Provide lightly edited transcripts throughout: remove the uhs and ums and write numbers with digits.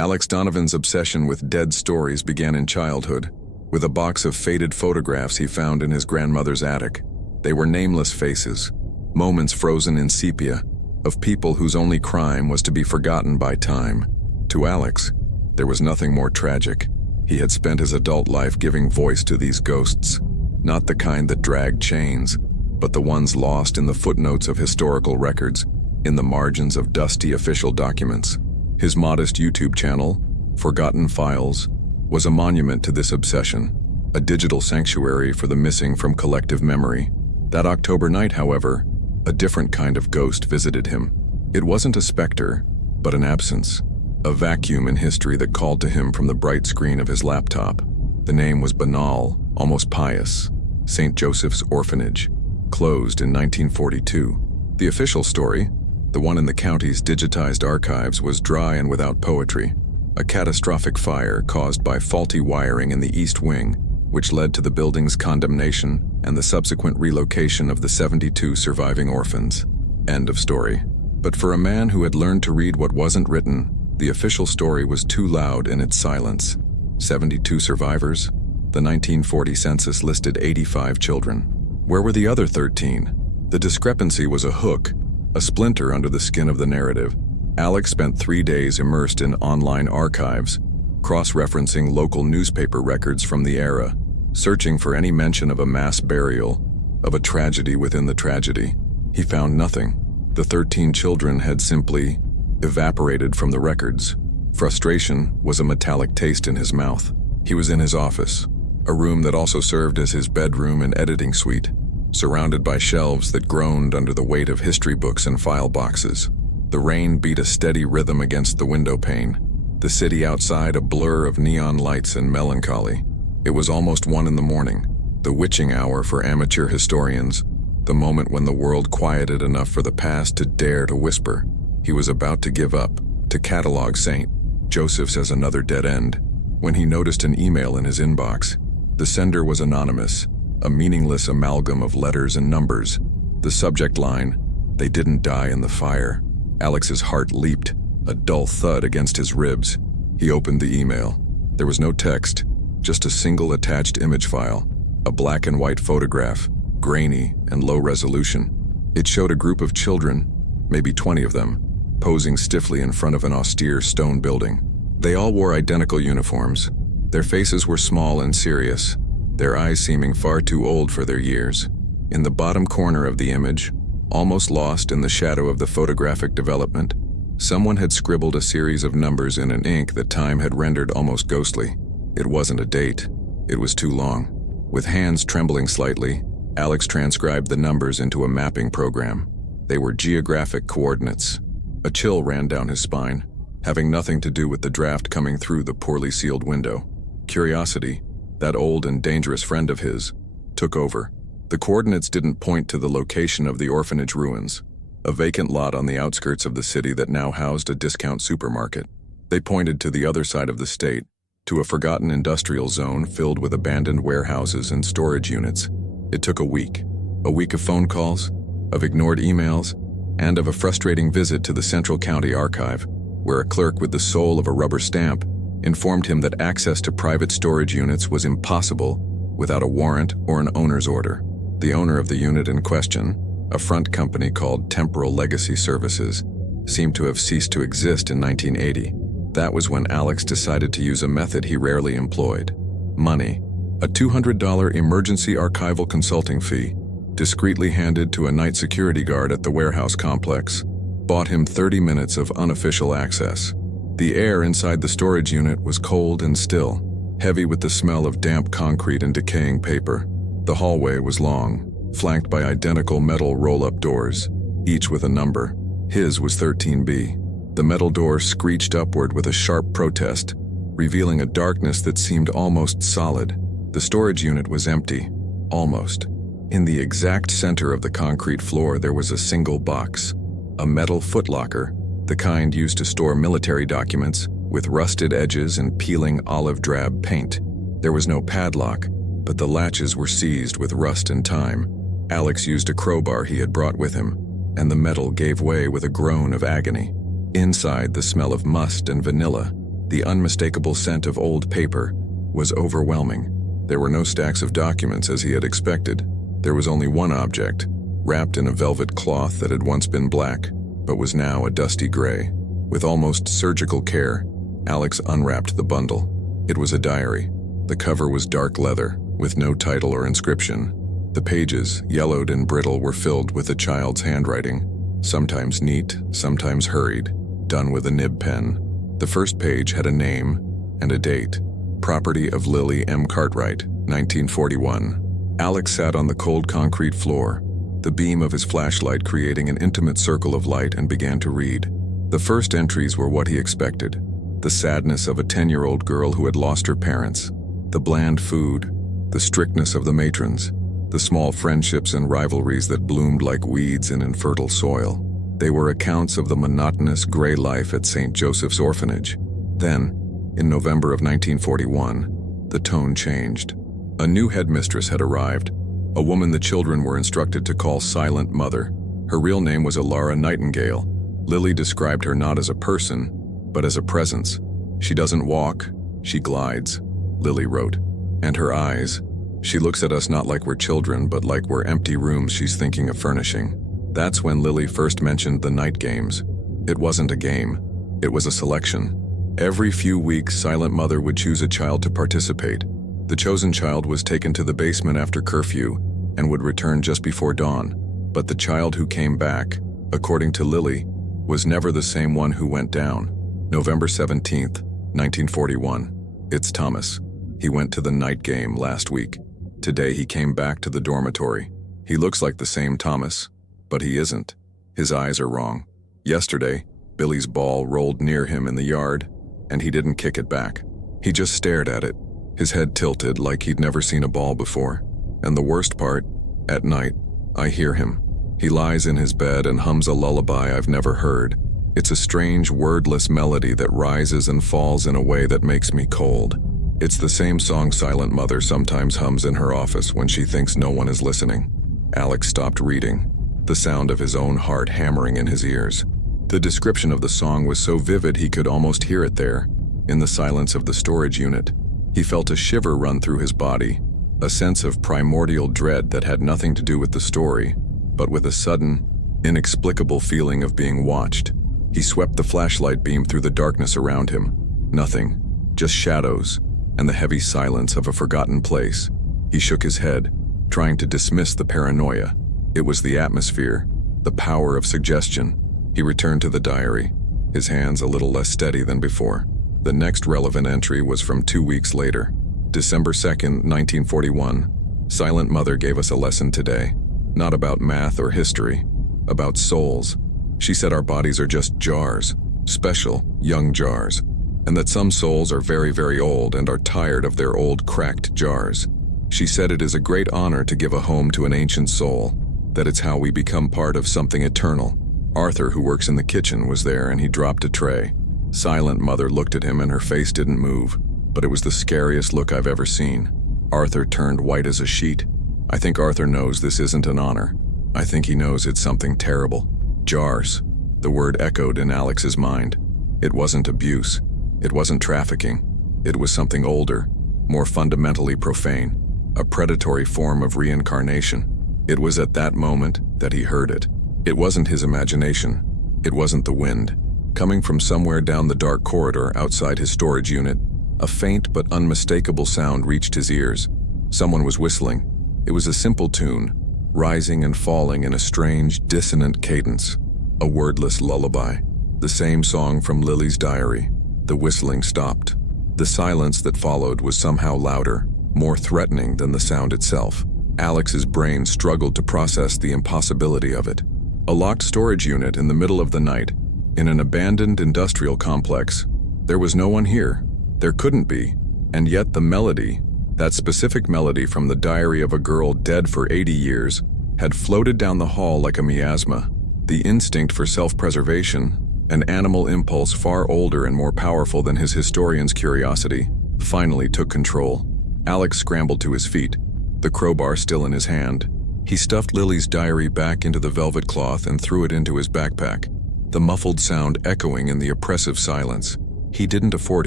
Alex Donovan's obsession with dead stories began in childhood, with a box of faded photographs he found in his grandmother's attic. They were nameless faces, moments frozen in sepia, of people whose only crime was to be forgotten by time. To Alex, there was nothing more tragic. He had spent his adult life giving voice to these ghosts, not the kind that dragged chains, but the ones lost in the footnotes of historical records, in the margins of dusty official documents. His modest YouTube channel, Forgotten Files, was a monument to this obsession, a digital sanctuary for the missing from collective memory. That October night, however, a different kind of ghost visited him. It wasn't a specter, but an absence, a vacuum in history that called to him from the bright screen of his laptop. The name was banal, almost pious: St. Joseph's Orphanage, closed in 1942. The official story, the one in the county's digitized archives, was dry and without poetry. A catastrophic fire caused by faulty wiring in the East Wing, which led to the building's condemnation and the subsequent relocation of the 72 surviving orphans. End of story. But for a man who had learned to read what wasn't written, the official story was too loud in its silence. 72 survivors? The 1940 census listed 85 children. Where were the other 13? The discrepancy was a hook, a splinter under the skin of the narrative. Alex spent 3 days immersed in online archives, cross-referencing local newspaper records from the era, searching for any mention of a mass burial, of a tragedy within the tragedy. He found nothing. The 13 children had simply evaporated from the records. Frustration was a metallic taste in his mouth. He was in his office, a room that also served as his bedroom and editing suite, surrounded by shelves that groaned under the weight of history books and file boxes. The rain beat a steady rhythm against the window pane, the city outside a blur of neon lights and melancholy. It was almost 1 a.m, the witching hour for amateur historians, the moment when the world quieted enough for the past to dare to whisper. He was about to give up, to catalog St. Joseph's as another dead end, when he noticed an email in his inbox. The sender was anonymous, a meaningless amalgam of letters and numbers. The subject line, "They didn't die in the fire." Alex's heart leaped, a dull thud against his ribs. He opened the email. There was no text, just a single attached image file, a black and white photograph, grainy and low resolution. It showed a group of children, maybe 20 of them, posing stiffly in front of an austere stone building. They all wore identical uniforms. Their faces were small and serious, their eyes seeming far too old for their years. In the bottom corner of the image, almost lost in the shadow of the photographic development, someone had scribbled a series of numbers in an ink that time had rendered almost ghostly. It wasn't a date. It was too long. With hands trembling slightly, Alex transcribed the numbers into a mapping program. They were geographic coordinates. A chill ran down his spine, having nothing to do with the draft coming through the poorly sealed window. Curiosity, that old and dangerous friend of his, took over. The coordinates didn't point to the location of the orphanage ruins, a vacant lot on the outskirts of the city that now housed a discount supermarket. They pointed to the other side of the state, to a forgotten industrial zone filled with abandoned warehouses and storage units. It took a week of phone calls, of ignored emails, and of a frustrating visit to the Central County Archive, where a clerk with the soul of a rubber stamp informed him that access to private storage units was impossible without a warrant or an owner's order. The owner of the unit in question, a front company called Temporal Legacy Services, seemed to have ceased to exist in 1980. That was when Alex decided to use a method he rarely employed: money. A $200 emergency archival consulting fee, discreetly handed to a night security guard at the warehouse complex, bought him 30 minutes of unofficial access. The air inside the storage unit was cold and still, heavy with the smell of damp concrete and decaying paper. The hallway was long, flanked by identical metal roll-up doors, each with a number. His was 13B. The metal door screeched upward with a sharp protest, revealing a darkness that seemed almost solid. The storage unit was empty, almost. In the exact center of the concrete floor there was a single box, a metal footlocker, the kind used to store military documents, with rusted edges and peeling olive drab paint. There was no padlock, but the latches were seized with rust and time. Alex used a crowbar he had brought with him, and the metal gave way with a groan of agony. Inside, the smell of must and vanilla, The unmistakable scent of old paper was overwhelming. There were no stacks of documents as he had expected. There was only one object, wrapped in a velvet cloth that had once been black, but was now a dusty gray. With almost surgical care, Alex unwrapped the bundle. It was a diary. The cover was dark leather, with no title or inscription. The pages, yellowed and brittle, were filled with a child's handwriting, sometimes neat, sometimes hurried, done with a nib pen. The first page had a name and a date. Property of Lily M. Cartwright, 1941. Alex sat on the cold concrete floor, the beam of his flashlight creating an intimate circle of light, and began to read. The first entries were what he expected. The sadness of a 10-year-old girl who had lost her parents. The bland food, the strictness of the matrons, the small friendships and rivalries that bloomed like weeds in infertile soil. They were accounts of the monotonous gray life at St. Joseph's Orphanage. Then, in November of 1941, the tone changed. A new headmistress had arrived, a woman the children were instructed to call Silent Mother. Her real name was Alara Nightingale. Lily described her not as a person, but as a presence. She doesn't walk, she glides, Lily wrote. And her eyes, she looks at us not like we're children, but like we're empty rooms she's thinking of furnishing. That's when Lily first mentioned the night games. It wasn't a game, it was a selection. Every few weeks, Silent Mother would choose a child to participate. The chosen child was taken to the basement after curfew and would return just before dawn. But the child who came back, according to Lily, was never the same one who went down. November 17th, 1941. It's Thomas. He went to the night game last week. Today he came back to the dormitory. He looks like the same Thomas, but he isn't. His eyes are wrong. Yesterday, Billy's ball rolled near him in the yard, and he didn't kick it back. He just stared at it, his head tilted like he'd never seen a ball before. And the worst part, at night, I hear him. He lies in his bed and hums a lullaby I've never heard. It's a strange, wordless melody that rises and falls in a way that makes me cold. It's the same song Silent Mother sometimes hums in her office when she thinks no one is listening. Alex stopped reading, the sound of his own heart hammering in his ears. The description of the song was so vivid he could almost hear it there, in the silence of the storage unit. He felt a shiver run through his body, a sense of primordial dread that had nothing to do with the story, but with a sudden, inexplicable feeling of being watched. He swept the flashlight beam through the darkness around him. Nothing, just shadows, and the heavy silence of a forgotten place. He shook his head, trying to dismiss the paranoia. It was the atmosphere, the power of suggestion. He returned to the diary, his hands a little less steady than before. The next relevant entry was from 2 weeks later. December 2nd, 1941. Silent Mother gave us a lesson today. Not about math or history, about souls. She said our bodies are just jars, special, young jars, and that some souls are very, very old and are tired of their old cracked jars. She said it is a great honor to give a home to an ancient soul, that it's how we become part of something eternal. Arthur, who works in the kitchen, was there and he dropped a tray. Silent Mother looked at him and her face didn't move, but it was the scariest look I've ever seen. Arthur turned white as a sheet. I think Arthur knows this isn't an honor. I think he knows it's something terrible. Jars. The word echoed in Alex's mind. It wasn't abuse. It wasn't trafficking. It was something older, more fundamentally profane, a predatory form of reincarnation. It was at that moment that he heard it. It wasn't his imagination. It wasn't the wind. Coming from somewhere down the dark corridor outside his storage unit, a faint but unmistakable sound reached his ears. Someone was whistling. It was a simple tune, rising and falling in a strange, dissonant cadence. A wordless lullaby. The same song from Lily's diary. The whistling stopped. The silence that followed was somehow louder, more threatening than the sound itself. Alex's brain struggled to process the impossibility of it. A locked storage unit in the middle of the night, in an abandoned industrial complex. There was no one here. There couldn't be. And yet the melody, that specific melody from the diary of a girl dead for 80 years, had floated down the hall like a miasma. The instinct for self-preservation, an animal impulse far older and more powerful than his historian's curiosity, finally took control. Alex scrambled to his feet, the crowbar still in his hand. He stuffed Lily's diary back into the velvet cloth and threw it into his backpack, the muffled sound echoing in the oppressive silence. He didn't afford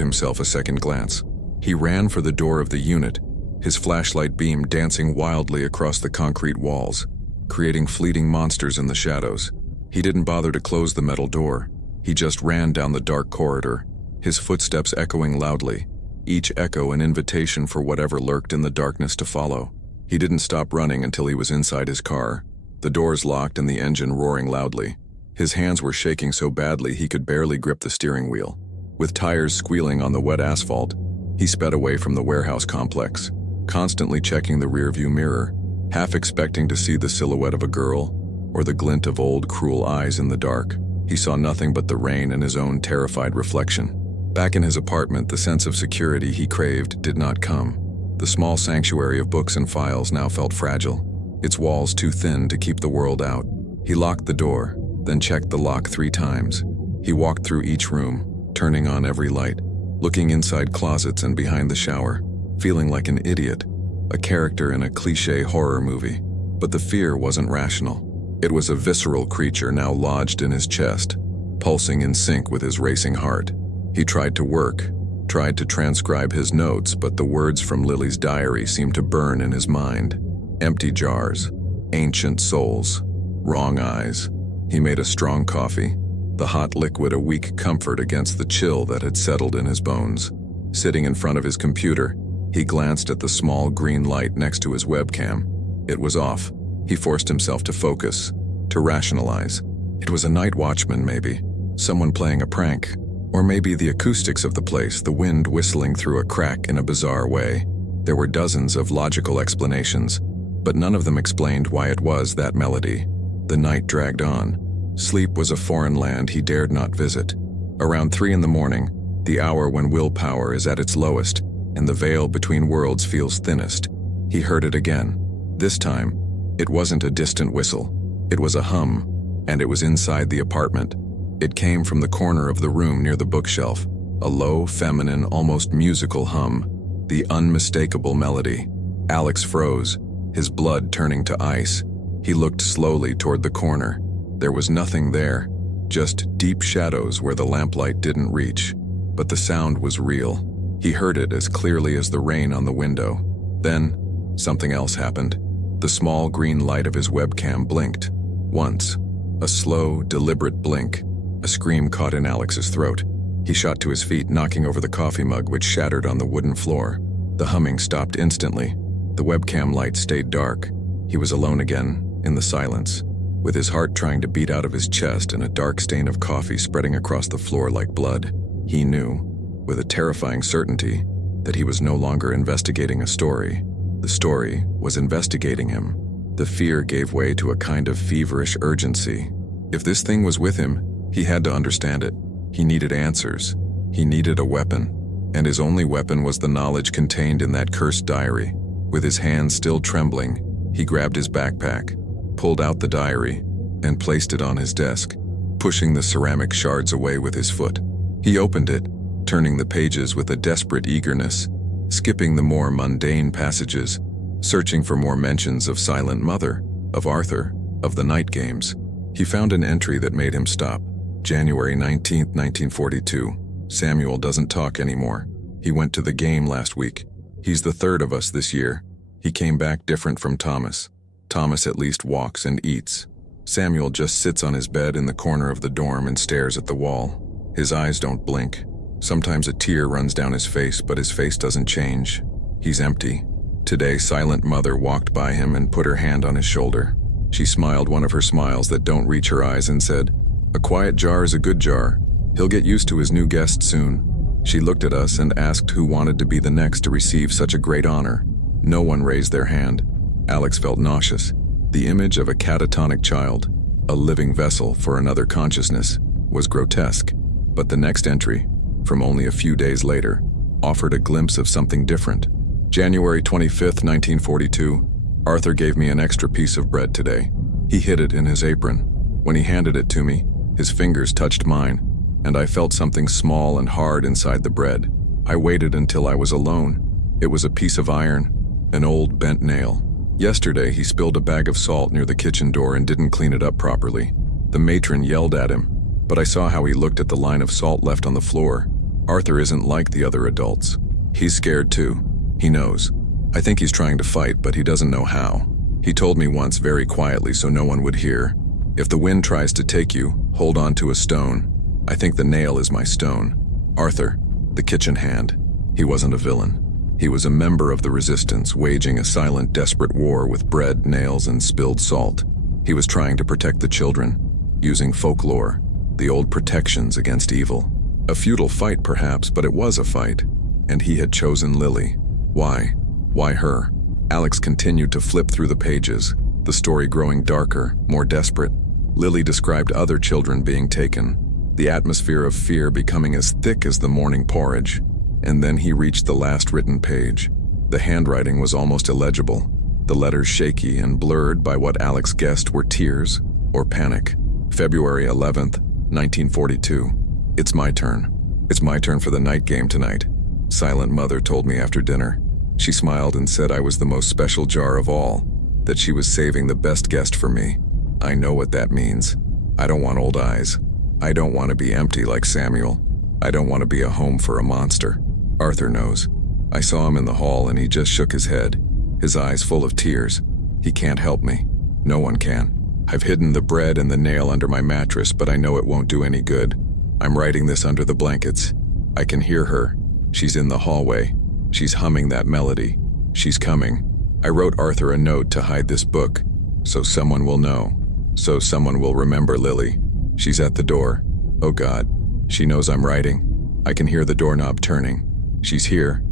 himself a second glance. He ran for the door of the unit, his flashlight beam dancing wildly across the concrete walls, creating fleeting monsters in the shadows. He didn't bother to close the metal door. He just ran down the dark corridor, his footsteps echoing loudly, each echo an invitation for whatever lurked in the darkness to follow. He didn't stop running until he was inside his car, the doors locked and the engine roaring loudly. His hands were shaking so badly he could barely grip the steering wheel. With tires squealing on the wet asphalt, he sped away from the warehouse complex, constantly checking the rearview mirror, half expecting to see the silhouette of a girl or the glint of old, cruel eyes in the dark. He saw nothing but the rain and his own terrified reflection. Back in his apartment, the sense of security he craved did not come. The small sanctuary of books and files now felt fragile, its walls too thin to keep the world out. He locked the door, then checked the lock 3 times. He walked through each room, turning on every light, looking inside closets and behind the shower, feeling like an idiot, a character in a cliché horror movie. But the fear wasn't rational. It was a visceral creature now lodged in his chest, pulsing in sync with his racing heart. He tried to work, tried to transcribe his notes, but the words from Lily's diary seemed to burn in his mind. Empty jars, ancient souls, wrong eyes. He made a strong coffee, the hot liquid a weak comfort against the chill that had settled in his bones. Sitting in front of his computer, he glanced at the small green light next to his webcam. It was off. He forced himself to focus, to rationalize. It was a night watchman, maybe. Someone playing a prank. Or maybe the acoustics of the place, the wind whistling through a crack in a bizarre way. There were dozens of logical explanations, but none of them explained why it was that melody. The night dragged on. Sleep was a foreign land he dared not visit. Around 3 in the morning, the hour when willpower is at its lowest and the veil between worlds feels thinnest, he heard it again. This time, it wasn't a distant whistle. It was a hum, and it was inside the apartment. It came from the corner of the room near the bookshelf, a low, feminine, almost musical hum, the unmistakable melody. Alex froze, his blood turning to ice. He looked slowly toward the corner. There was nothing there, just deep shadows where the lamplight didn't reach. But the sound was real. He heard it as clearly as the rain on the window. Then, something else happened. The small green light of his webcam blinked. Once. A slow, deliberate blink. A scream caught in Alex's throat. He shot to his feet, knocking over the coffee mug, which shattered on the wooden floor. The humming stopped instantly. The webcam light stayed dark. He was alone again, in the silence, with his heart trying to beat out of his chest and a dark stain of coffee spreading across the floor like blood. He knew, with a terrifying certainty, that he was no longer investigating a story. The story was investigating him. The fear gave way to a kind of feverish urgency. If this thing was with him, he had to understand it. He needed answers. He needed a weapon. And his only weapon was the knowledge contained in that cursed diary. With his hands still trembling, he grabbed his backpack, pulled out the diary, and placed it on his desk, pushing the ceramic shards away with his foot. He opened it, turning the pages with a desperate eagerness, skipping the more mundane passages, searching for more mentions of Silent Mother, of Arthur, of the night games. He found an entry that made him stop. January 19, 1942. Samuel doesn't talk anymore. He went to the game last week. He's the third of us this year. He came back different from Thomas. Thomas at least walks and eats. Samuel just sits on his bed in the corner of the dorm and stares at the wall. His eyes don't blink. Sometimes a tear runs down his face, but his face doesn't change. He's empty. Today, Silent Mother walked by him and put her hand on his shoulder. She smiled one of her smiles that don't reach her eyes and said, "A quiet jar is a good jar. He'll get used to his new guest soon." She looked at us and asked who wanted to be the next to receive such a great honor. No one raised their hand. Alex felt nauseous. The image of a catatonic child, a living vessel for another consciousness, was grotesque. But the next entry, from only a few days later, offered a glimpse of something different. January 25, 1942. Arthur gave me an extra piece of bread today. He hid it in his apron. When he handed it to me, his fingers touched mine, and I felt something small and hard inside the bread. I waited until I was alone. It was a piece of iron, an old bent nail. Yesterday, he spilled a bag of salt near the kitchen door and didn't clean it up properly. The matron yelled at him, but I saw how he looked at the line of salt left on the floor. Arthur isn't like the other adults. He's scared too. He knows. I think he's trying to fight, but he doesn't know how. He told me once very quietly so no one would hear. If the wind tries to take you, hold on to a stone. I think the nail is my stone. Arthur, the kitchen hand. He wasn't a villain. He was a member of the resistance, waging a silent, desperate war with bread, nails, and spilled salt. He was trying to protect the children, using folklore, the old protections against evil. A futile fight, perhaps, but it was a fight. And he had chosen Lily. Why? Why her? Alex continued to flip through the pages, the story growing darker, more desperate. Lily described other children being taken, the atmosphere of fear becoming as thick as the morning porridge. And then he reached the last written page. The handwriting was almost illegible, the letters shaky and blurred by what Alex guessed were tears or panic. February 11th, 1942. It's my turn. It's my turn for the night game tonight. Silent Mother told me after dinner. She smiled and said I was the most special jar of all, that she was saving the best guest for me. I know what that means. I don't want old eyes. I don't want to be empty like Samuel. I don't want to be a home for a monster. Arthur knows. I saw him in the hall and he just shook his head, his eyes full of tears. He can't help me. No one can. I've hidden the bread and the nail under my mattress, but I know it won't do any good. I'm writing this under the blankets. I can hear her. She's in the hallway. She's humming that melody. She's coming. I wrote Arthur a note to hide this book, so someone will know. So someone will remember Lily. She's at the door. Oh God. She knows I'm writing. I can hear the doorknob turning. She's here.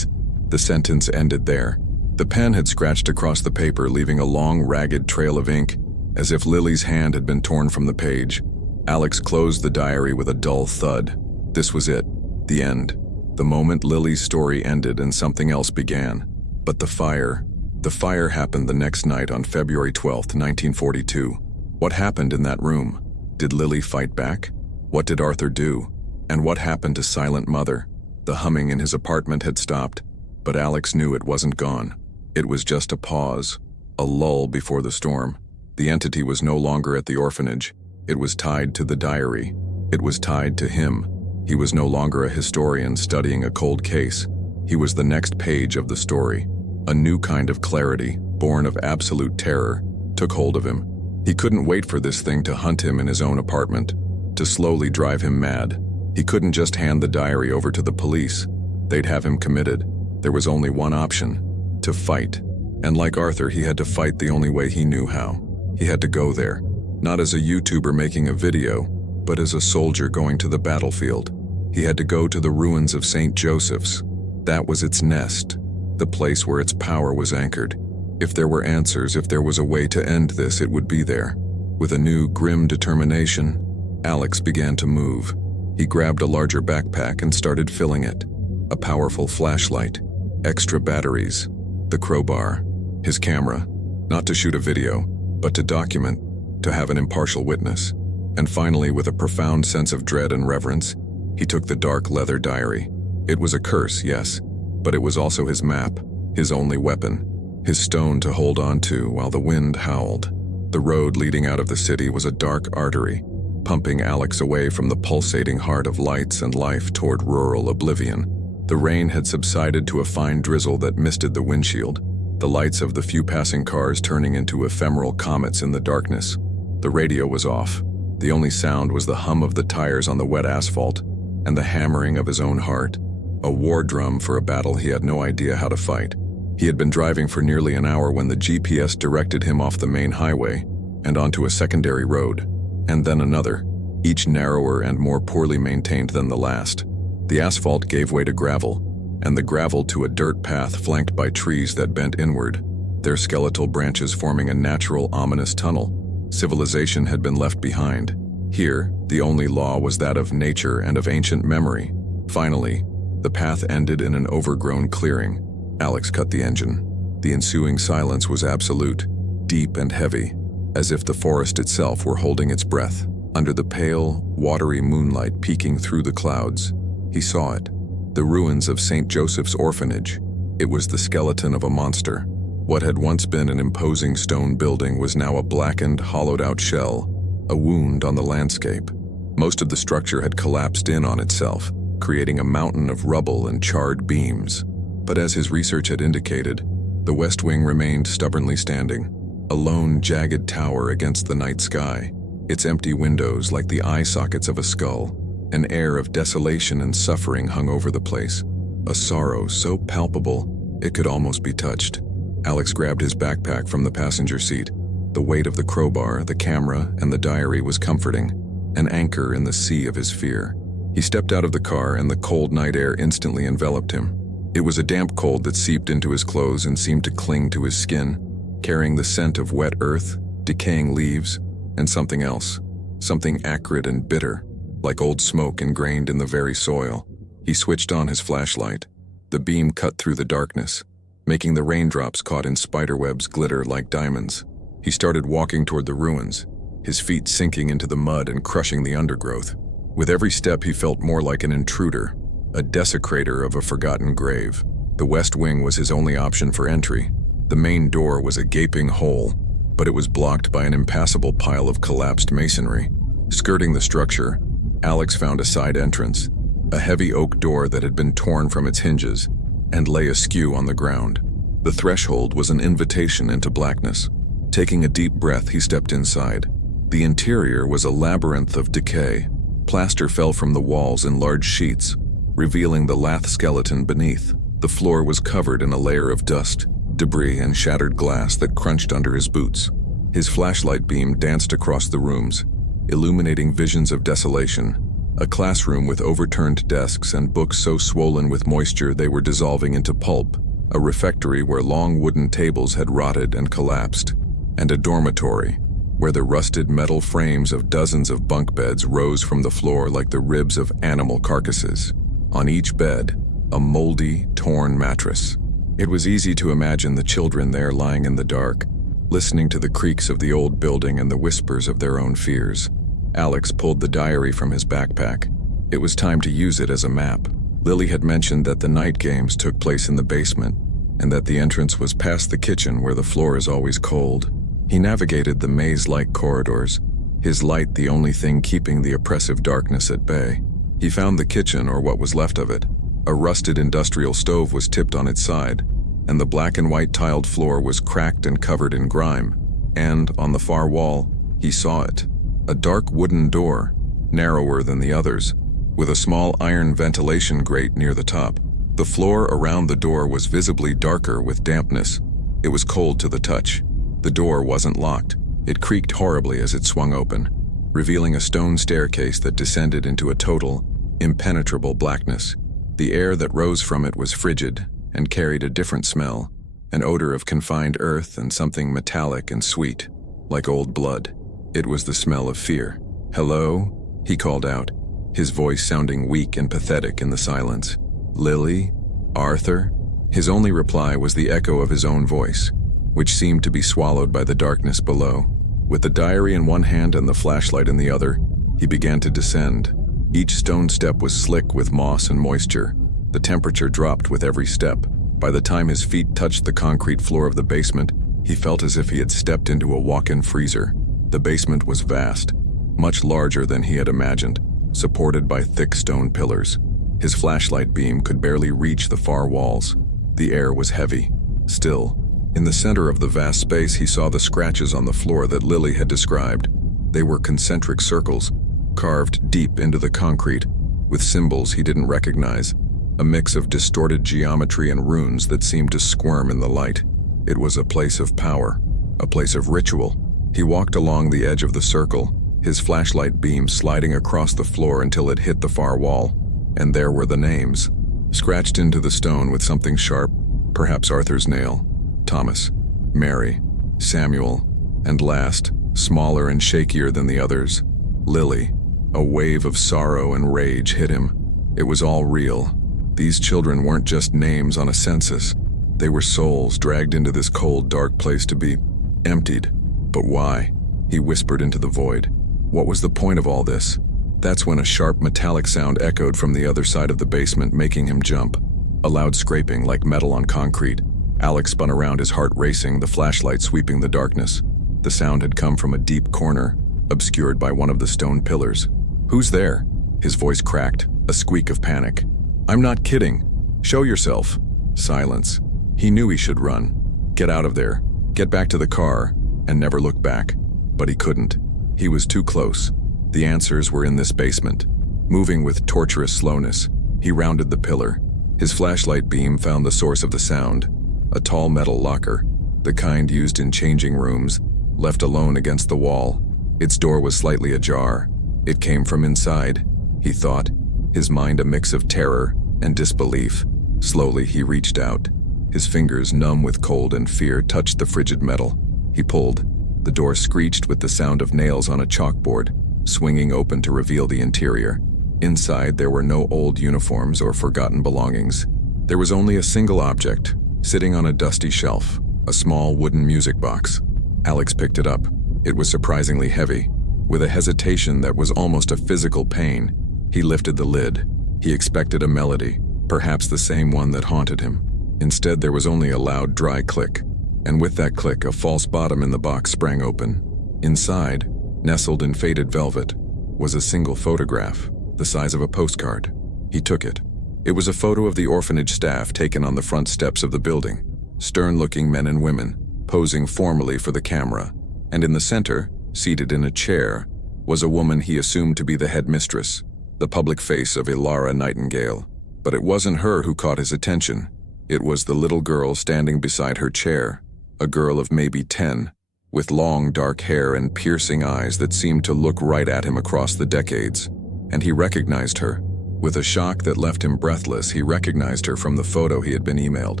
The sentence ended there. The pen had scratched across the paper, leaving a long, ragged trail of ink, as if Lily's hand had been torn from the page. Alex closed the diary with a dull thud. This was it. The end. The moment Lily's story ended and something else began. But the fire happened the next night on February 12th, 1942. What happened in that room? Did Lily fight back? What did Arthur do? And what happened to Silent Mother? The humming in his apartment had stopped, but Alex knew it wasn't gone. It was just a pause, a lull before the storm. The entity was no longer at the orphanage. It was tied to the diary. It was tied to him. He was no longer a historian studying a cold case. He was the next page of the story. A new kind of clarity, born of absolute terror, took hold of him. He couldn't wait for this thing to hunt him in his own apartment, to slowly drive him mad. He couldn't just hand the diary over to the police. They'd have him committed. There was only one option: to fight. And like Arthur, he had to fight the only way he knew how. He had to go there, not as a YouTuber making a video, but as a soldier going to the battlefield. He had to go to the ruins of St. Joseph's. That was its nest, the place where its power was anchored. If there were answers, if there was a way to end this, it would be there. With a new, grim determination, Alex began to move. He grabbed a larger backpack and started filling it. A powerful flashlight, extra batteries, the crowbar, his camera, not to shoot a video, but to document, to have an impartial witness. And finally, with a profound sense of dread and reverence, he took the dark leather diary. It was a curse, yes, but it was also his map, his only weapon, his stone to hold on to while the wind howled. The road leading out of the city was a dark artery, pumping Alex away from the pulsating heart of lights and life toward rural oblivion. The rain had subsided to a fine drizzle that misted the windshield, the lights of the few passing cars turning into ephemeral comets in the darkness. The radio was off. The only sound was the hum of the tires on the wet asphalt and the hammering of his own heart, a war drum for a battle he had no idea how to fight. He had been driving for nearly an hour when the GPS directed him off the main highway and onto a secondary road, and then another, each narrower and more poorly maintained than the last. The asphalt gave way to gravel, and the gravel to a dirt path flanked by trees that bent inward, their skeletal branches forming a natural, ominous tunnel. Civilization had been left behind. Here, the only law was that of nature and of ancient memory. Finally, the path ended in an overgrown clearing. Alex cut the engine. The ensuing silence was absolute, deep and heavy, as if the forest itself were holding its breath. Under the pale, watery moonlight peeking through the clouds, he saw it. The ruins of St. Joseph's Orphanage. It was the skeleton of a monster. What had once been an imposing stone building was now a blackened, hollowed-out shell, a wound on the landscape. Most of the structure had collapsed in on itself, creating a mountain of rubble and charred beams. But as his research had indicated, the West Wing remained stubbornly standing, a lone, jagged tower against the night sky, its empty windows like the eye sockets of a skull. An air of desolation and suffering hung over the place, a sorrow so palpable it could almost be touched. Alex grabbed his backpack from the passenger seat. The weight of the crowbar, the camera, and the diary was comforting, an anchor in the sea of his fear. He stepped out of the car and the cold night air instantly enveloped him. It was a damp cold that seeped into his clothes and seemed to cling to his skin, carrying the scent of wet earth, decaying leaves, and something else, something acrid and bitter, like old smoke ingrained in the very soil. He switched on his flashlight. The beam cut through the darkness, making the raindrops caught in spiderwebs glitter like diamonds. He started walking toward the ruins, his feet sinking into the mud and crushing the undergrowth. With every step he felt more like an intruder, a desecrator of a forgotten grave. The West Wing was his only option for entry. The main door was a gaping hole, but it was blocked by an impassable pile of collapsed masonry. Skirting the structure, Alex found a side entrance, a heavy oak door that had been torn from its hinges and lay askew on the ground. The threshold was an invitation into blackness. Taking a deep breath, he stepped inside. The interior was a labyrinth of decay. Plaster fell from the walls in large sheets, revealing the lath skeleton beneath. The floor was covered in a layer of dust, debris, and shattered glass that crunched under his boots. His flashlight beam danced across the rooms, illuminating visions of desolation. A classroom with overturned desks and books so swollen with moisture they were dissolving into pulp. A refectory where long wooden tables had rotted and collapsed. And a dormitory, where the rusted metal frames of dozens of bunk beds rose from the floor like the ribs of animal carcasses. On each bed, a moldy, torn mattress. It was easy to imagine the children there lying in the dark, listening to the creaks of the old building and the whispers of their own fears. Alex pulled the diary from his backpack. It was time to use it as a map. Lily had mentioned that the night games took place in the basement, and that the entrance was past the kitchen where the floor is always cold. He navigated the maze-like corridors, his light the only thing keeping the oppressive darkness at bay. He found the kitchen, or what was left of it. A rusted industrial stove was tipped on its side, and the black and white tiled floor was cracked and covered in grime. And, on the far wall, he saw it. A dark wooden door, narrower than the others, with a small iron ventilation grate near the top. The floor around the door was visibly darker with dampness. It was cold to the touch. The door wasn't locked. It creaked horribly as it swung open, revealing a stone staircase that descended into a total, impenetrable blackness. The air that rose from it was frigid and carried a different smell, an odor of confined earth and something metallic and sweet, like old blood. It was the smell of fear. "Hello?" he called out, his voice sounding weak and pathetic in the silence. "Lily? Arthur?" His only reply was the echo of his own voice, which seemed to be swallowed by the darkness below. With the diary in one hand and the flashlight in the other, he began to descend. Each stone step was slick with moss and moisture. The temperature dropped with every step. By the time his feet touched the concrete floor of the basement, he felt as if he had stepped into a walk-in freezer. The basement was vast, much larger than he had imagined, supported by thick stone pillars. His flashlight beam could barely reach the far walls. The air was heavy, still. In the center of the vast space, he saw the scratches on the floor that Lily had described. They were concentric circles, carved deep into the concrete, with symbols he didn't recognize, a mix of distorted geometry and runes that seemed to squirm in the light. It was a place of power, a place of ritual. He walked along the edge of the circle, his flashlight beam sliding across the floor until it hit the far wall, and there were the names, scratched into the stone with something sharp, perhaps Arthur's nail. Thomas, Mary, Samuel, and last, smaller and shakier than the others, Lily. A wave of sorrow and rage hit him. It was all real. These children weren't just names on a census. They were souls dragged into this cold, dark place to be emptied. But why? He whispered into the void. What was the point of all this? That's when a sharp metallic sound echoed from the other side of the basement, making him jump. A loud scraping like metal on concrete. Alex spun around, his heart racing, the flashlight sweeping the darkness. The sound had come from a deep corner, obscured by one of the stone pillars. "Who's there?" His voice cracked, A squeak of panic. "I'm not kidding. Show yourself." Silence. He knew he should run. Get out of there. Get back to the car, and never look back. But he couldn't. He was too close. The answers were in this basement. Moving with torturous slowness, he rounded the pillar. His flashlight beam found the source of the sound. A tall metal locker, the kind used in changing rooms, left alone against the wall. Its door was slightly ajar. It came from inside, he thought, his mind a mix of terror and disbelief. Slowly he reached out. His fingers, numb with cold and fear, touched the frigid metal. He pulled. The door screeched with the sound of nails on a chalkboard, swinging open to reveal the interior. Inside, there were no old uniforms or forgotten belongings. There was only a single object, sitting on a dusty shelf, a small wooden music box. Alex picked it up. It was surprisingly heavy. With a hesitation that was almost a physical pain, he lifted the lid. He expected a melody, perhaps the same one that haunted him. Instead, there was only a loud, dry click. And with that click, a false bottom in the box sprang open. Inside, nestled in faded velvet, was a single photograph, the size of a postcard. He took it. It was a photo of the orphanage staff taken on the front steps of the building. Stern-looking men and women, posing formally for the camera. And in the center, seated in a chair, was a woman he assumed to be the headmistress, the public face of Ilara Nightingale. But it wasn't her who caught his attention. It was the little girl standing beside her chair, a girl of maybe 10, with long dark hair and piercing eyes that seemed to look right at him across the decades. And he recognized her. With a shock that left him breathless, he recognized her from the photo he had been emailed.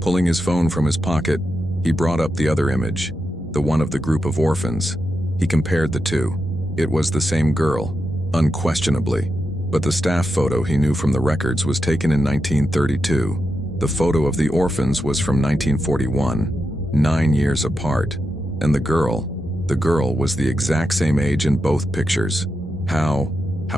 Pulling his phone from his pocket, he brought up the other image, the one of the group of orphans. He compared the two. It was the same girl, unquestionably. But the staff photo he knew from the records was taken in 1932. The photo of the orphans was from 1941, 9 years apart. And the girl was the exact same age in both pictures. How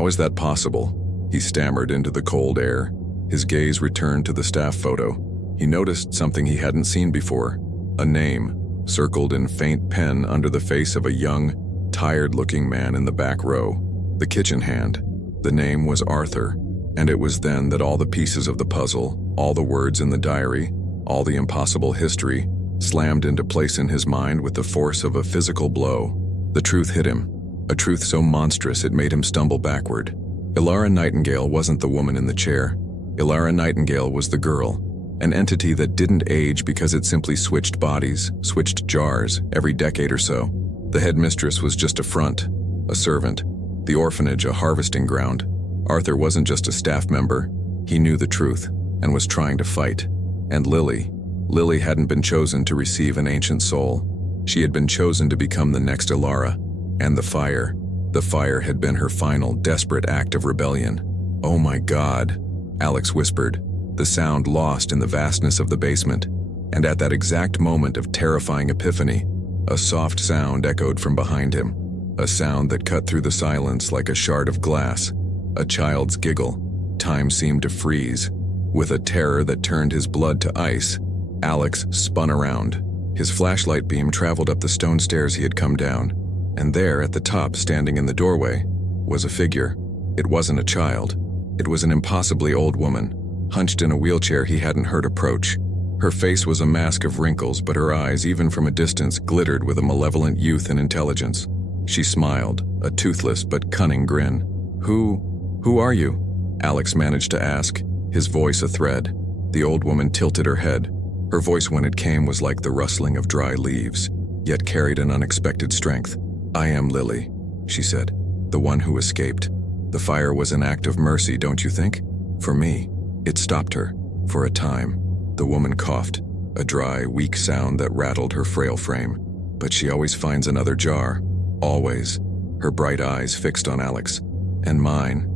is that possible? He stammered into the cold air. His gaze returned to the staff photo. He noticed something he hadn't seen before. A name, circled in faint pen under the face of a young, tired-looking man in the back row. The kitchen hand. The name was Arthur. And it was then that all the pieces of the puzzle, all the words in the diary, all the impossible history, slammed into place in his mind with the force of a physical blow. The truth hit him, a truth so monstrous it made him stumble backward. Ilara Nightingale wasn't the woman in the chair. Ilara Nightingale was the girl, an entity that didn't age because it simply switched bodies, switched jars, every decade or so. The headmistress was just a front, a servant, the orphanage a harvesting ground. Arthur wasn't just a staff member. He knew the truth and was trying to fight. And Lily hadn't been chosen to receive an ancient soul. She had been chosen to become the next Ilara. And the fire had been her final, desperate act of rebellion. "Oh my God," Alex whispered, the sound lost in the vastness of the basement. And at that exact moment of terrifying epiphany, a soft sound echoed from behind him, a sound that cut through the silence like a shard of glass. A child's giggle. Time seemed to freeze. With a terror that turned his blood to ice, Alex spun around. His flashlight beam traveled up the stone stairs he had come down, and there, at the top, standing in the doorway, was a figure. It wasn't a child. It was an impossibly old woman, hunched in a wheelchair he hadn't heard approach. Her face was a mask of wrinkles, but her eyes, even from a distance, glittered with a malevolent youth and intelligence. She smiled, a toothless but cunning grin. Who are you?" Alex managed to ask, his voice a thread. The old woman tilted her head. Her voice when it came was like the rustling of dry leaves, yet carried an unexpected strength. "I am Lily," she said, "the one who escaped. The fire was an act of mercy, don't you think? For me, it stopped her, for a time." The woman coughed, a dry, weak sound that rattled her frail frame. "But she always finds another jar. Always." Her bright eyes fixed on Alex. "And mine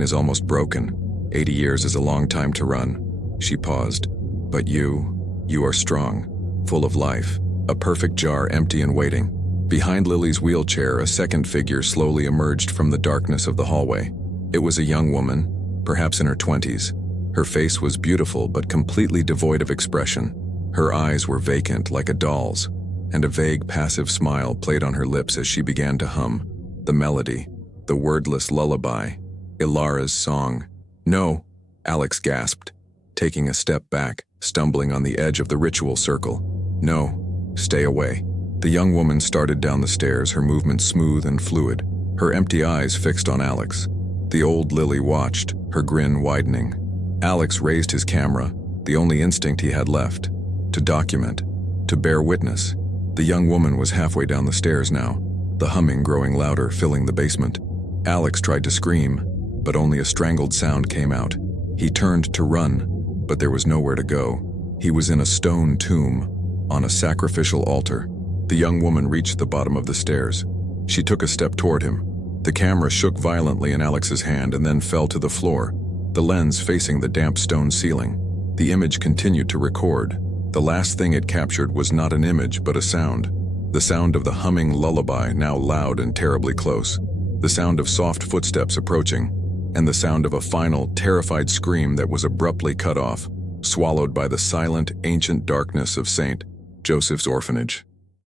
is almost broken. 80 years is a long time to run." She paused. "But you are strong, full of life, a perfect jar empty and waiting." Behind Lily's wheelchair, a second figure slowly emerged from the darkness of the hallway. It was a young woman, perhaps in her 20s. Her face was beautiful but completely devoid of expression. Her eyes were vacant like a doll's, and a vague passive smile played on her lips as she began to hum. The melody, the wordless lullaby, Ilara's song. "No," Alex gasped, taking a step back, stumbling on the edge of the ritual circle. "No, stay away." The young woman started down the stairs, her movements smooth and fluid, her empty eyes fixed on Alex. The old Lily watched, her grin widening. Alex raised his camera, the only instinct he had left, to document, to bear witness. The young woman was halfway down the stairs now, the humming growing louder, filling the basement. Alex tried to scream, but only a strangled sound came out. He turned to run, but there was nowhere to go. He was in a stone tomb, on a sacrificial altar. The young woman reached the bottom of the stairs. She took a step toward him. The camera shook violently in Alex's hand and then fell to the floor, the lens facing the damp stone ceiling. The image continued to record. The last thing it captured was not an image, but a sound. The sound of the humming lullaby, now loud and terribly close. The sound of soft footsteps approaching, and the sound of a final, terrified scream that was abruptly cut off, swallowed by the silent, ancient darkness of St. Joseph's Orphanage.